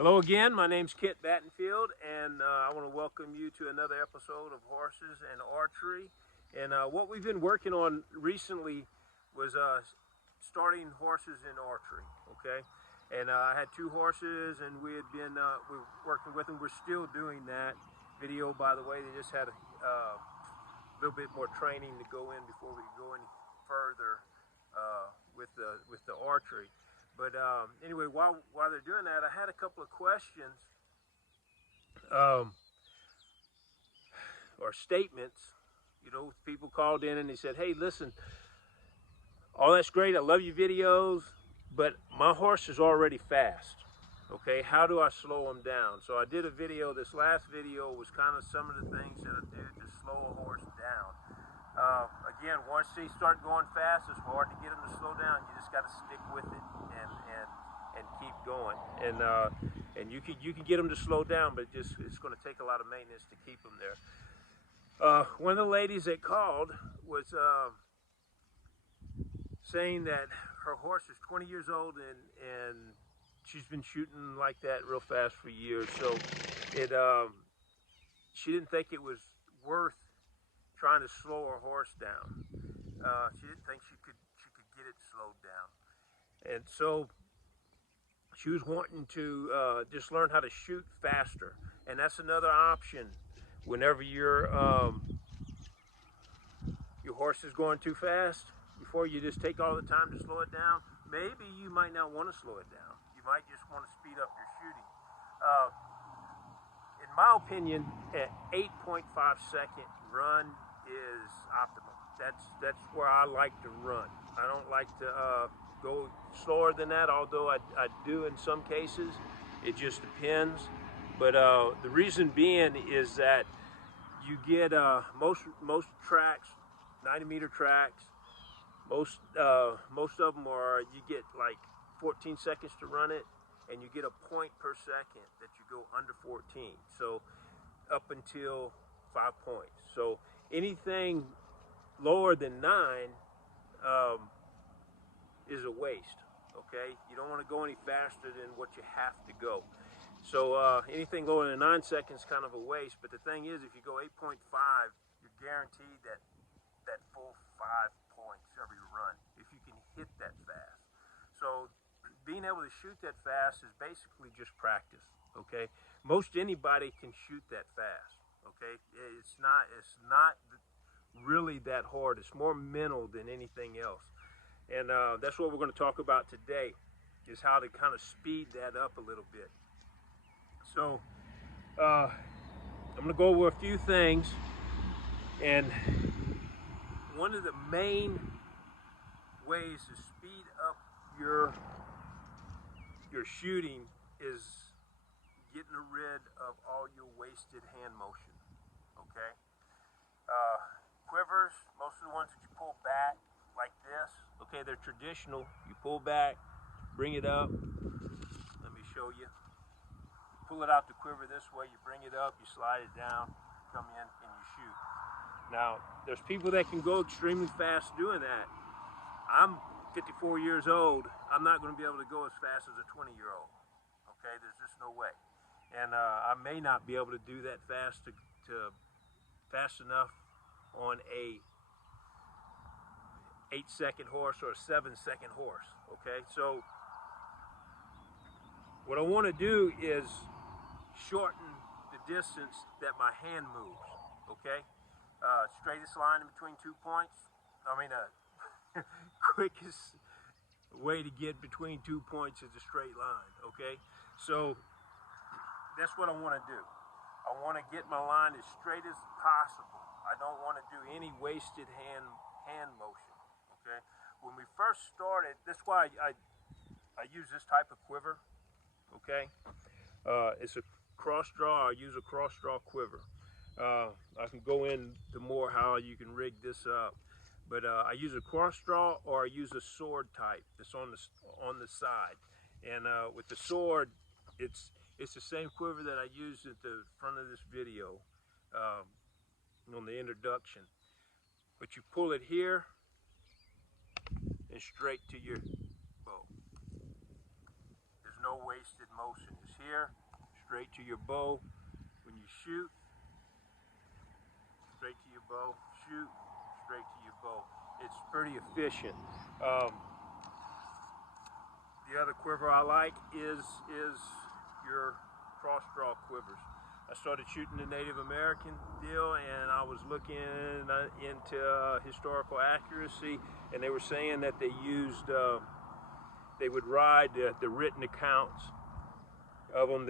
Hello again, my name's Kit Battenfield, and I want to welcome you to another episode of Horses and Archery. And what we've been working on recently was starting horses in archery, okay? And I had two horses, and we were working with them. We're still doing that video, by the way. They just had a little bit more training to go in before we go any further with the archery. But anyway, while they're doing that, I had a couple of questions um, or statements. You know, people called in and they said, "Hey, listen, all that's great. I love your videos, but my horse is already fast. Okay, how do I slow him down?" So I did a video. This last video was kind of some of the things that I do to slow a horse down. Again, once they start going fast, it's hard to get them to slow down. You just got to stick with it and keep going. And you can get them to slow down, but it's going to take a lot of maintenance to keep them there. One of the ladies that called was saying that her horse is 20 years old and she's been shooting like that real fast for years. So it she didn't think it was worth trying to slow her horse down. She didn't think she could get it slowed down, and so she was wanting to just learn how to shoot faster. And that's another option whenever your horse is going too fast. Before you just take all the time to slow it down, maybe you might not want to slow it down. You might just want to speed up your shooting. Uh, in my opinion, an 8.5-second run is optimal. That's where I like to run. I don't like to go slower than that, although I do in some cases. It just depends. But the reason being is that you get most tracks, 90-meter tracks. Most of them are, you get like 14 seconds to run it, and you get a point per second that you go under 14. So up until 5 points. So anything lower than 9 is a waste. Okay, you don't want to go any faster than what you have to go. So anything lower than 9 seconds is kind of a waste. But the thing is, if you go 8.5, you're guaranteed that full 5 points every run if you can hit that fast. So being able to shoot that fast is basically just practice. Okay, most anybody can shoot that fast. Okay, it's not really that hard. It's more mental than anything else. And that's what we're going to talk about today, is how to kind of speed that up a little bit. So I'm going to go over a few things, and one of the main ways to speed up your shooting is getting rid of all your wasted hand motion. Okay, quivers, most of the ones that you pull back like this, okay, they're traditional. You pull back, bring it up. Let me show you. Pull it out the quiver this way, you bring it up, you slide it down, come in, and you shoot. Now, there's people that can go extremely fast doing that. I'm 54 years old. I'm not going to be able to go as fast as a 20-year-old. Okay, there's just no way. And I may not be able to do that fast fast enough on a 8-second horse or a 7-second horse. Okay, so what I want to do is shorten the distance that my hand moves. Okay, straightest line in between 2 points. I mean, quickest way to get between 2 points is a straight line. Okay, so that's what I want to do. I want to get my line as straight as possible. I don't want to do any wasted hand motion. Okay, when we first started, that's why I use this type of quiver. Okay, it's a cross draw. I use a cross draw quiver. I can go into more how you can rig this up, but I use a cross draw, or I use a sword type that's on the side. And with the sword, it's the same quiver that I used at the front of this video on the introduction. But you pull it here and straight to your bow. There's no wasted motion. It's here, straight to your bow. When you shoot, straight to your bow, shoot, straight to your bow. It's pretty efficient. The other quiver I like is your cross draw quivers. I started shooting the Native American deal, and I was looking into historical accuracy, and they were saying that they used, they would ride the written accounts of them,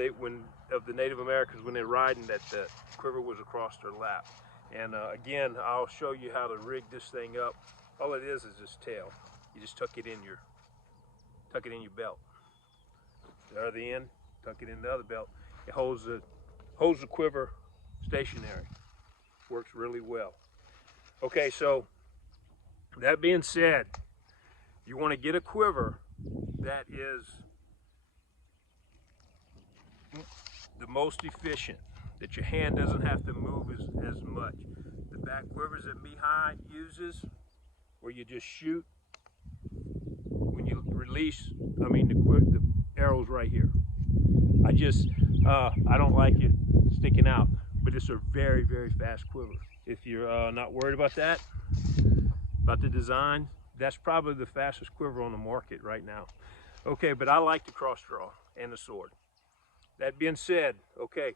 of the Native Americans when they're riding, that the quiver was across their lap. And again, I'll show you how to rig this thing up. All it is this tail. You just tuck it in your belt. The other end, tuck it in the other belt. It holds the quiver stationary. Works really well. Okay, so that being said, you want to get a quiver that is the most efficient, that your hand doesn't have to move as much. The back quivers that Mihai uses, where you just shoot, when you release, I mean the arrow's right here. I don't like it sticking out, but it's a very, very fast quiver. If you're not worried about that, about the design, that's probably the fastest quiver on the market right now. Okay, but I like the cross draw and the sword. That being said, okay,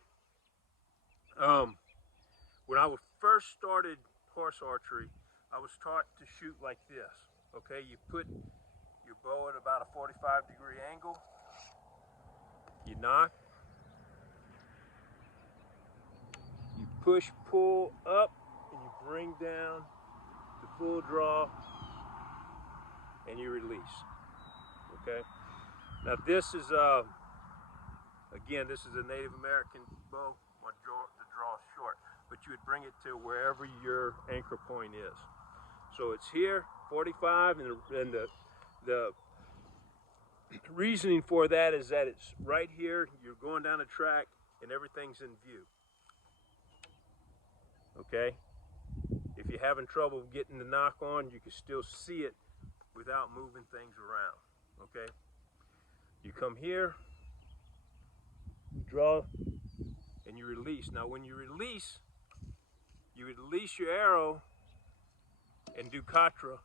when I first started horse archery, I was taught to shoot like this. Okay, you put your bow at about a 45-degree angle, you nock, you push, pull up, and you bring down the full draw, and you release. Okay, now this is again, this is a Native American bow. The draw is short, but you would bring it to wherever your anchor point is. So it's here, 45, and the reasoning for that is that it's right here. You're going down a track, and everything's in view. Okay? If you're having trouble getting the knock on, you can still see it without moving things around. Okay? You come here, you draw, and you release. Now when you release your arrow and do katra,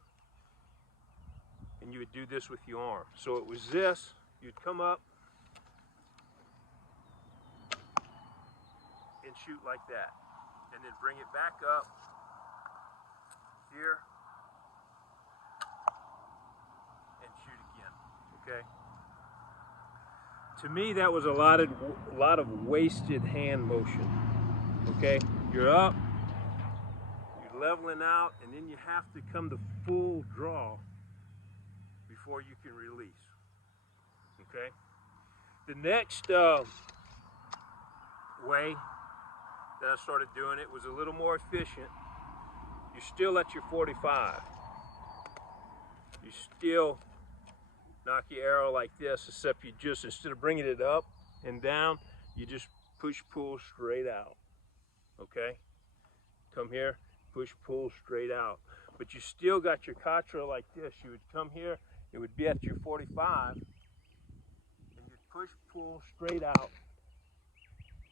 and you would do this with your arm. So it was this, you'd come up and shoot like that, and then bring it back up here and shoot again. Okay? To me, that was a lot of wasted hand motion. Okay? You're up, you're leveling out, and then you have to come to full draw before you can release. Okay? The next way that I started doing it was a little more efficient. You're still at your 45. You still knock your arrow like this, except you just, instead of bringing it up and down, you just push, pull straight out. Okay? Come here, push, pull straight out. But you still got your katra like this. You would come here, it would be at your 45, and you'd push, pull straight out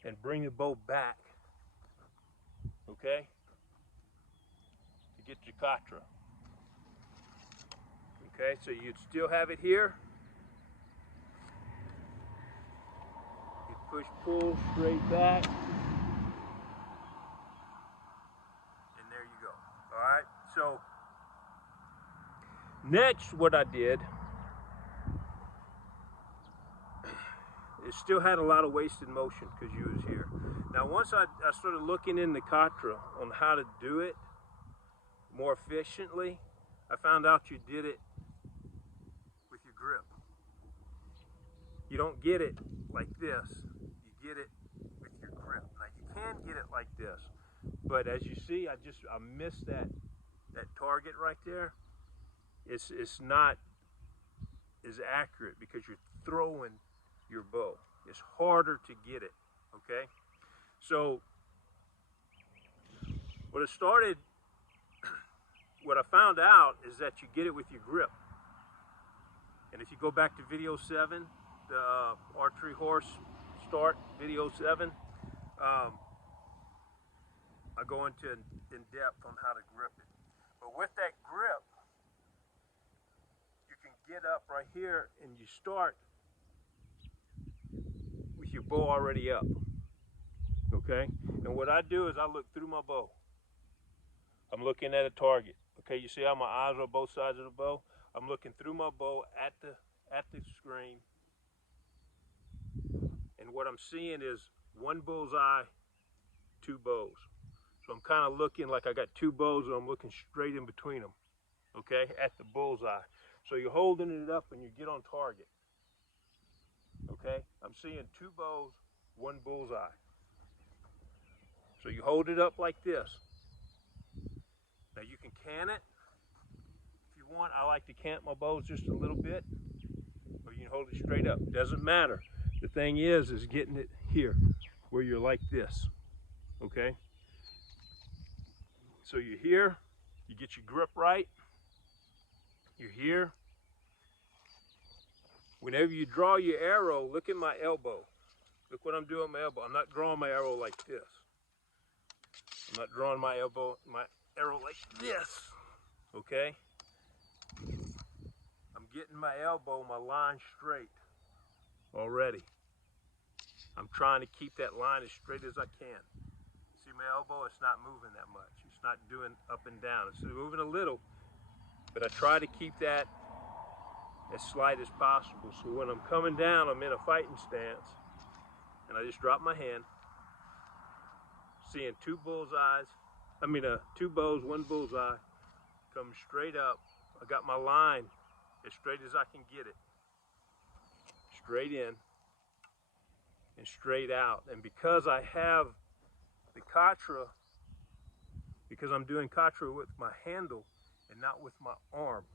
and bring the bow back. Okay? To get your katra. Okay, so you'd still have it here. You'd push, pull straight back. And there you go. All right, so next what I did, it still had a lot of wasted motion because you was here. Now once I started looking in the katra on how to do it more efficiently, I found out you did it with your grip. You don't get it like this, you get it with your grip. Now you can get it like this, but as you see, I missed that target right there. It's not as accurate because you're throwing your bow. It's harder to get it, okay? So what I found out is that you get it with your grip. And if you go back to video 7, the archery horse start, video 7. I go into in depth on how to grip it. But with that grip, you can get up right here and you start with your bow already up. Okay? And what I do is I look through my bow. I'm looking at a target. Okay, you see how my eyes are on both sides of the bow? I'm looking through my bow at the screen. And what I'm seeing is one bullseye, 2 bows. So I'm kind of looking like I got 2 bows and I'm looking straight in between them. Okay, at the bullseye. So you're holding it up and you get on target. Okay, I'm seeing 2 bows, 1 bullseye. So you hold it up like this. Now you can can it if you want. I like to cant my bows just a little bit, or you can hold it straight up. Doesn't matter. The thing is getting it here, where you're like this. Okay. So you're here. You get your grip right. You're here. Whenever you draw your arrow, look at my elbow. Look what I'm doing with my elbow. I'm not drawing my arrow like this. I'm not drawing my arrow like this. Okay? I'm getting my elbow, my line straight already. I'm trying to keep that line as straight as I can. See my elbow? It's not moving that much. It's not doing up and down. It's moving a little, but I try to keep that as slight as possible. So when I'm coming down, I'm in a fighting stance, and I just drop my hand, seeing 2 bullseyes. 2 bows, 1 bullseye, come straight up. I got my line as straight as I can get it. Straight in and straight out. And because I have the Katra, because I'm doing Katra with my handle and not with my arm,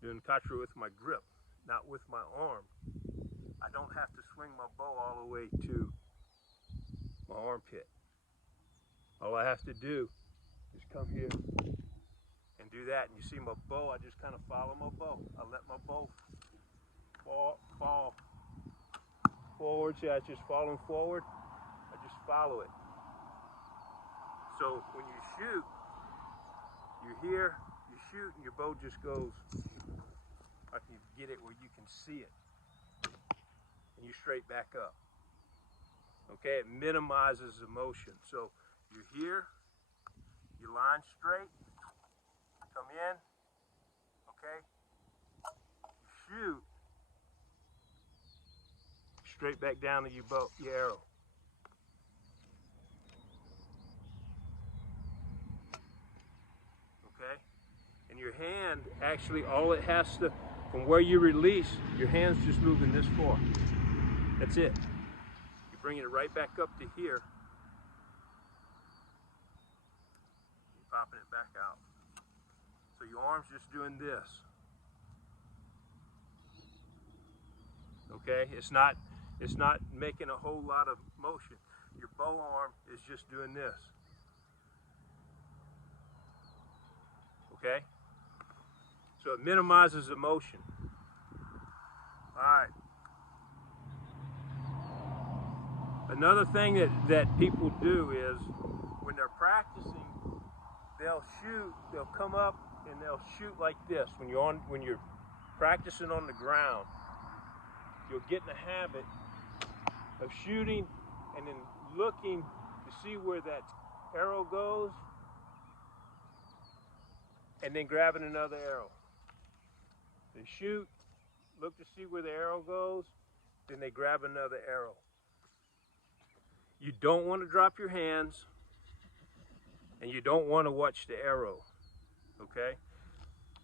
doing Katra with my grip, not with my arm, I don't have to swing my bow all the way to my armpit. All I have to do is come here and do that. And you see my bow, I just kind of follow my bow. I let my bow fall forward. See, I just falling forward. I just follow it. So when you shoot, you're here, you shoot, and your bow just goes. I can get it where you can see it. And you straight back up. Okay, it minimizes the motion. So you're here, you line straight, come in, okay, shoot, straight back down to your bow, your arrow. Okay, and your hand, actually all it has to, from where you release, your hand's just moving this far. That's it. You're bringing it right back up to here. You're popping it back out. So your arm's just doing this. Okay, it's not making a whole lot of motion. Your bow arm is just doing this. Okay, so it minimizes the motion. All right. Another thing that people do is when they're practicing, they'll come up and they'll shoot like this. When you're practicing on the ground, you'll get in the habit of shooting and then looking to see where that arrow goes and then grabbing another arrow. They shoot, look to see where the arrow goes, then they grab another arrow. You don't want to drop your hands and you don't want to watch the arrow. Okay?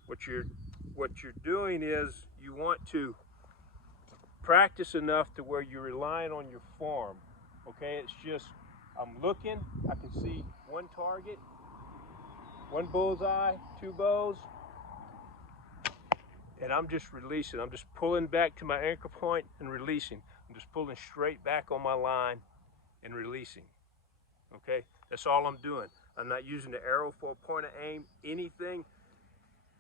What you're doing is you want to practice enough to where you're relying on your form. Okay, it's just, I'm looking, I can see 1 target, 1 bullseye, 2 bows, and I'm just releasing. I'm just pulling back to my anchor point and releasing. I'm just pulling straight back on my line and releasing. Okay, that's all I'm doing. I'm not using the arrow for a point of aim, anything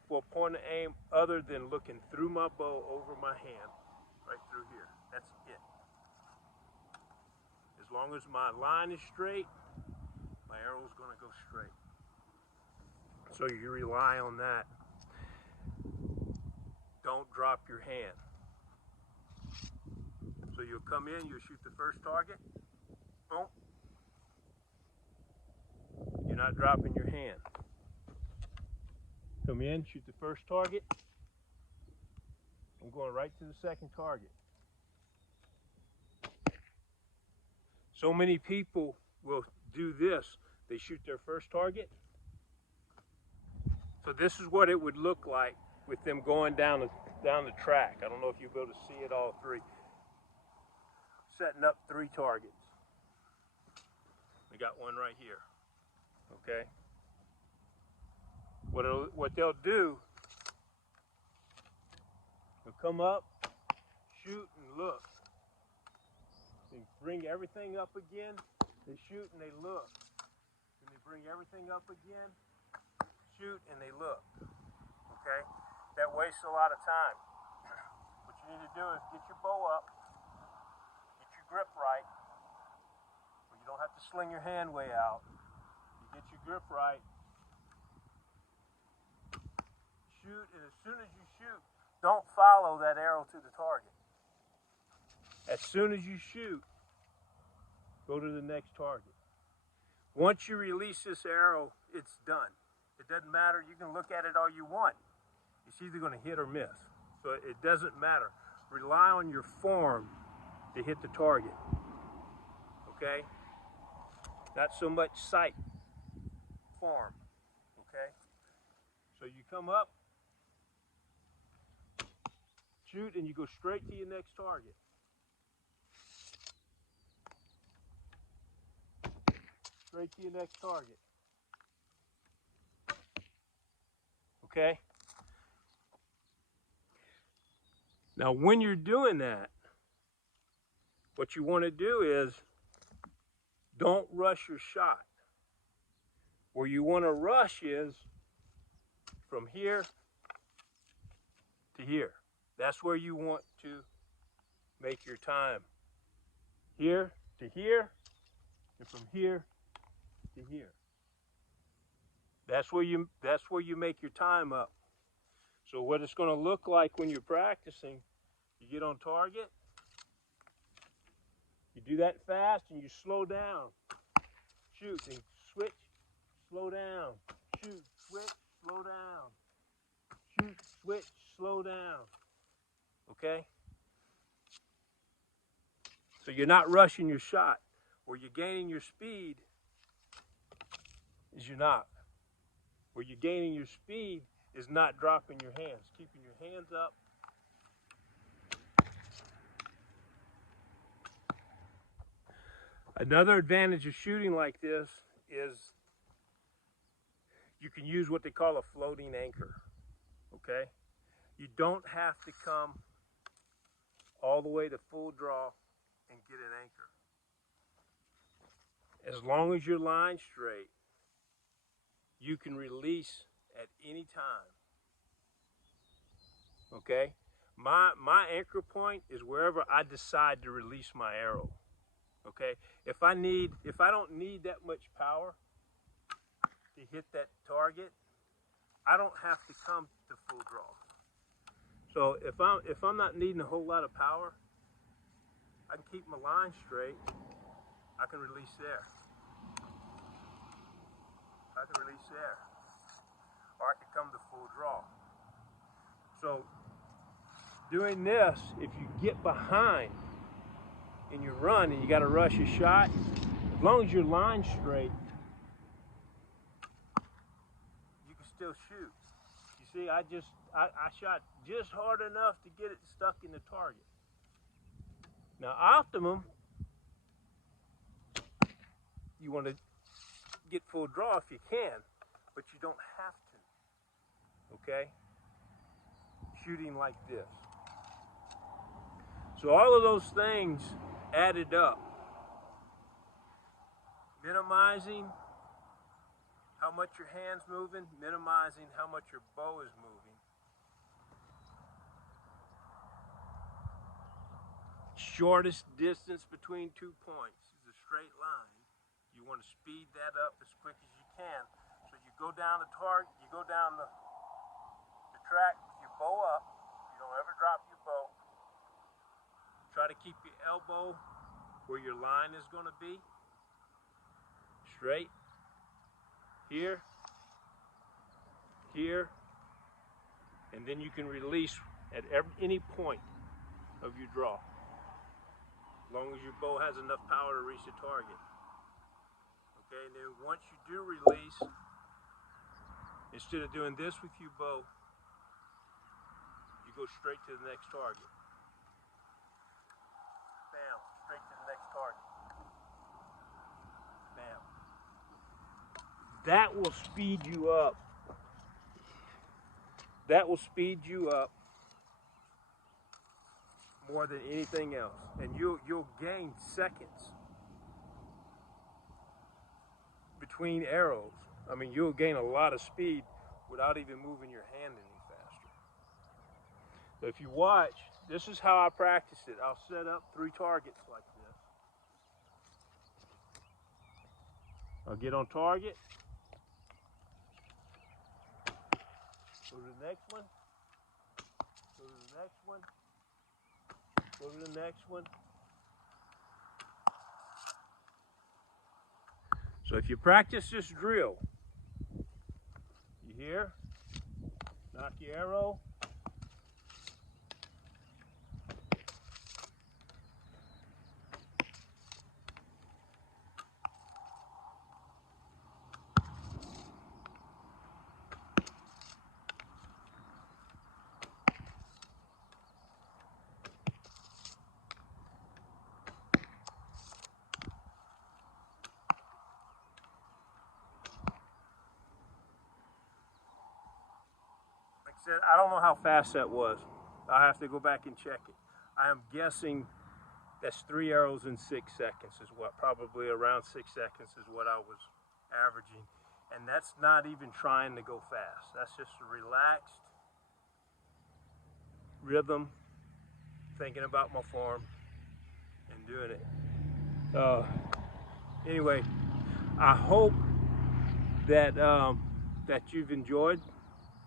for a point of aim other than looking through my bow over my hand. right through here. That's it. As long as my line is straight, my arrow's going to go straight. So you rely on that. Don't drop your hand. So you'll come in, you'll shoot the first target, boom. You're not dropping your hand. Come in, shoot the first target. I'm going right to the second target. So many people will do this. They shoot their first target. So this is what it would look like with them going down the track. I don't know if you'll be able to see it all three. Setting up 3 targets. We got one right here. Okay. What they'll do, they'll come up, shoot, and look. They bring everything up again. They shoot and they look. And they bring everything up again, shoot, and they look. Okay. That wastes a lot of time. What you need to do is get your bow up. Grip right, where you don't have to sling your hand way out. You get your grip right, shoot, and as soon as you shoot, don't follow that arrow to the target. As soon as you shoot, go to the next target. Once you release this arrow, it's done. It doesn't matter, you can look at it all you want. It's either going to hit or miss. So it doesn't matter. Rely on your form to hit the target, okay? Not so much sight, form, okay? So you come up, shoot, and you go straight to your next target. Straight to your next target, okay? Now when you're doing that, what you want to do is don't rush your shot. Where you want to rush is from here to here. That's where you want to make your time. Here to here, and from here to here. That's where you make your time up. So what it's going to look like when you're practicing, you get on target. You do that fast and you slow down. Shoot and switch, slow down. Shoot, switch, slow down. Shoot, switch, slow down. Okay? So you're not rushing your shot. Where you're gaining your speed is you're not. Where you're gaining your speed is not dropping your hands. Keeping your hands up. Another advantage of shooting like this is you can use what they call a floating anchor, okay? You don't have to come all the way to full draw and get an anchor. As long as your line's straight, you can release at any time, okay? My anchor point is wherever I decide to release my arrow. Okay, if I don't need that much power to hit that target, I don't have to come to full draw. So if I'm not needing a whole lot of power, I can keep my line straight. I can release there. I can release there, or I can come to full draw. So doing this, if you get behind and you run and you got to rush a shot, as long as your line's straight, you can still shoot. You see, I shot just hard enough to get it stuck in the target. Now, optimum, you want to get full draw if you can, but you don't have to, okay? Shooting like this. So all of those things added up. Minimizing how much your hand's moving, minimizing how much your bow is moving. shortest distance between 2 points is a straight line. You want to speed that up as quick as you can. So you go down the target, you go down the track with your bow up. You don't ever drop your bow. Try to keep your elbow where your line is going to be. Straight. Here. Here. And then you can release at any point of your draw. As long as your bow has enough power to reach the target. Okay, and then once you do release, instead of doing this with your bow, you go straight to the next target. Bam, straight to the next target. Bam. That will speed you up. That will speed you up more than anything else. And you'll gain seconds between arrows. I mean, you'll gain a lot of speed without even moving your hand any faster. So if you watch, this is how I practice it. I'll set up 3 targets like this. I'll get on target. Go to the next one. Go to the next one. Go to the next one. So if you practice this drill, you hear, knock your arrow, I don't know how fast that was. I'll have to go back and check it. I am guessing that's 3 arrows in 6 seconds is what, probably around 6 seconds is what I was averaging. And that's not even trying to go fast. That's just a relaxed rhythm, thinking about my form and doing it. Anyway, I hope that, that you've enjoyed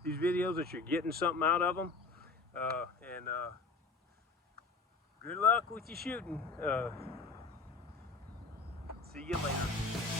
these videos, that you're getting something out of them, and good luck with your shooting. See you later.